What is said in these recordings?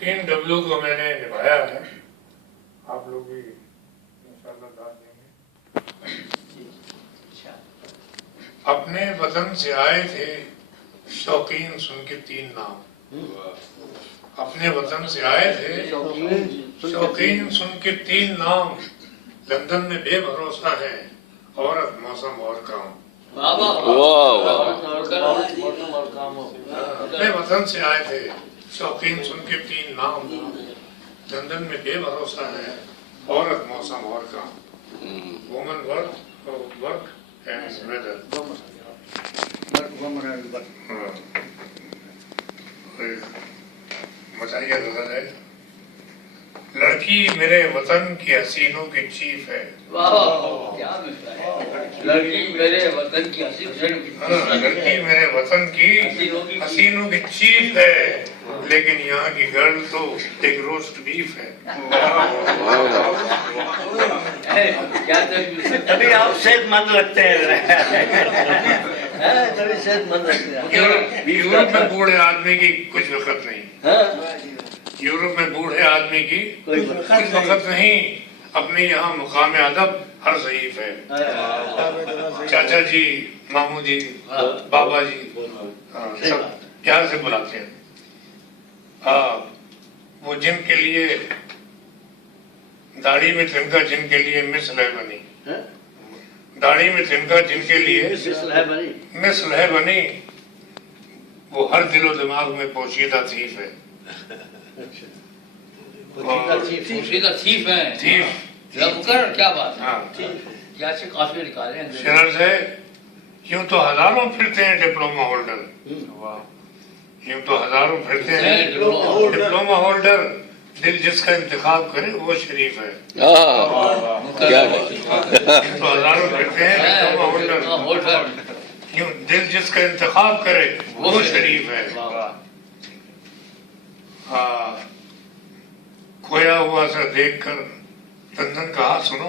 3W को मैंने निभाया है, आप लोग भी इंशाल्लाह दाद देंगे। अपने वतन से आए थे शौकीन सुन के 3 नाम। अपने वतन से आए थे शौकीन सुन के 3 नाम। लंदन में बेभरोसा है औरत मौसम और काम। अपने वतन से आए थे शौकीन सुन के 3 नाम। लंदन में बेभरोसा है औरत मौसम और काम। Woman work and weather. बताइए दादा जाए। लड़की मेरे वतन की हसीनों की चीफ है। क्या लड़की मेरे वतन की लड़की मेरे वतन की हसीनों की चीफ है, लेकिन यहाँ की गर्ल तो एक रोस्ट बीफ है। क्या तभी आप सेहतमंद लगते हैं। तभी सेहतमंद लगते हैं। यूरोप में बूढ़े आदमी की कुछ वक्त नहीं। यूरोप में बूढ़े आदमी की कुछ वक्त नहीं। अपने यहाँ मुकाम अदब हर ज़ईफ है। चाचा जी, मामू जी, बाबा जी, सब प्यार से बुलाते हैं। वो जिनके लिए दाढ़ी में तिनका, जिनके लिए मिस लह बनी। दाढ़ी में तिनका जिनके लिए मिस लह बनी, वो हर दिलो दिमाग में पोशीदा थीफ है। पोशीदा थीफ है। थीफ क्या बात है। क्या से काफी निकाले हैं। शरर से यूं तो हजारों फिरते हैं डिप्लोमा होल्डर। यूं तो हजारों फिरते हैं डिप्लोमा होल्डर। दिल जिसका इंतखाब करे वो शरीफ है। क्या बात। तो हजारों फिरते हैं डिप्लोमा होल्डर। यूं दिल जिसका इंतखाब करे वो शरीफ है। खोया हुआ सा देखकर तंदन कहा, सुनो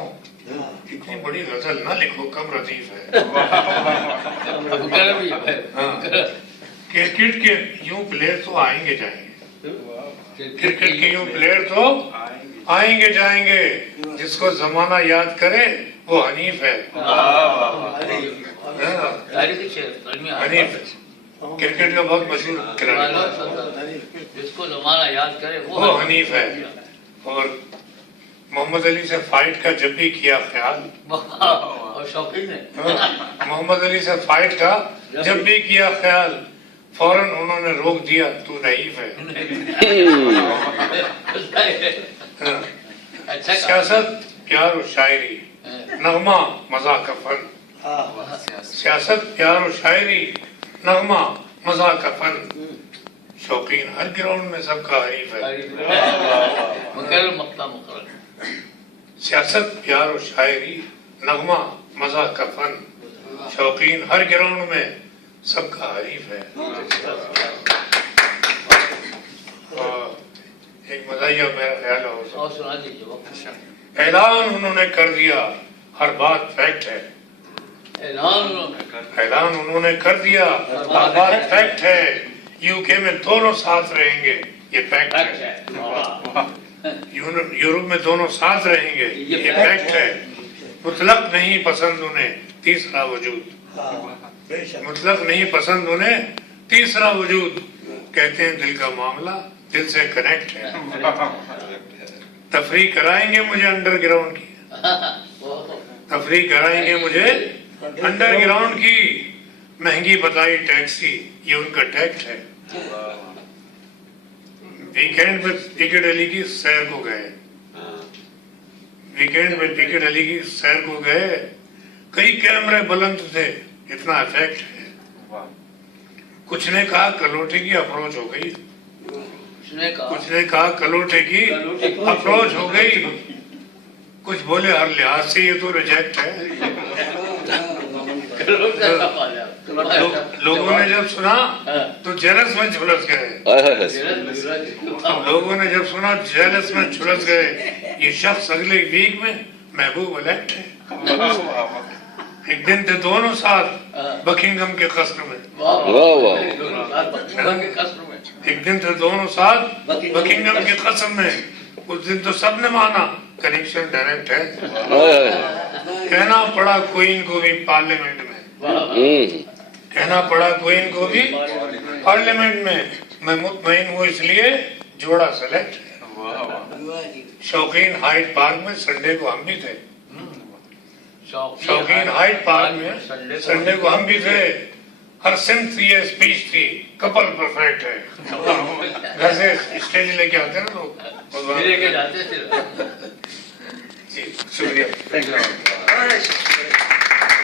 इतनी बड़ी गजल ना लिखो, कम रदीफ है। क्रिकेट के यूं प्लेयर तो आएंगे जाएंगे। क्रिकेट के यूं प्लेयर तो आएंगे जाएंगे। जिसको जमाना याद करे वो हनीफ है। हनीफ क्रिकेट का बहुत मशहूर खिलाड़ी। जिसको जमाना याद करे वो हनीफ है। और मोहम्मद अली से फाइट का जब भी किया ख्याल, और शौकीन है। मोहम्मद अली से फाइट का जब भी किया ख्याल, फौरन उन्होंने रोक दिया, तू रईफ है। सियासत प्यार और शायरी, नगमा मज़ाक का फन। सियासत प्यार और शायरी, नगमा मज़ाक का फन। शौकीन हर ग्राउंड में सबका हरीफ है। सियासत प्यार और शायरी, नगमा मज़ाक का फन। शौकीन हर ग्राउंड में सबका हरीफ है। एक मज़ाहिया मेरा ख्याल है। ऐलान उन्होंने कर दिया, हर बात फैक्ट है। ऐलान उन्होंने कर दिया, हर बात फैक्ट है। यूके में दोनों साथ रहेंगे, ये फैक्ट है। यूरोप में दोनों साथ रहेंगे, ये फैक्ट है। मुतलक नहीं पसंद उन्हें तीसरा वजूद। मुतलक नहीं पसंद उन्हें तीसरा वजूद। कहते हैं दिल का मामला दिल से कनेक्ट है। तफरीह कराएंगे मुझे अंडरग्राउंड की। तफरीह कराएंगे मुझे अंडरग्राउंड की। महंगी बताई टैक्सी, ये उनका टैक्ट है। वीकेंड में पिकेडेली की सैर को गए। वीकेंड में पिकेडेली की सैर को गए। कई कैमरे बुलंद थे, इतना इफेक्ट है। कुछ ने कहा कलोटे की अप्रोच हो गई। कुछ ने कहा कलोटे की अप्रोच हो गई। कुछ बोले हर लिहाज से ये तो रिजेक्ट है। लोगों ने जब सुना तो जेलस में झुलस गए। लोगों ने जब सुना जेलस में झुलस गए। ये शख्स अगले वीक में महबूब इलेक्ट है। एक दिन थे दोनों साथ बकिंगम के कस्र में। एक दिन थे दोनों साथ बकिंगम की कसम में, उस दिन तो सबने माना कनेक्शन डायरेक्ट है। कहना पड़ा क्वीन को भी पार्लियामेंट में, कहना पड़ा क्वीन को भी पार्लियामेंट में। मैं मुतमईन हूँ इसलिए जोड़ा सेलेक्ट है। शौकीन हाइट पार्क में संडे को हम भी थे, शौकीन हाइट पार्क में संडे को हम भी थे। हर सिंथ थी, स्पीच थी, कपल परफेक्ट है। घर से स्टेज लेके आते ना लोग, लेके जाते थे। जी शुक्रिया। Thank you.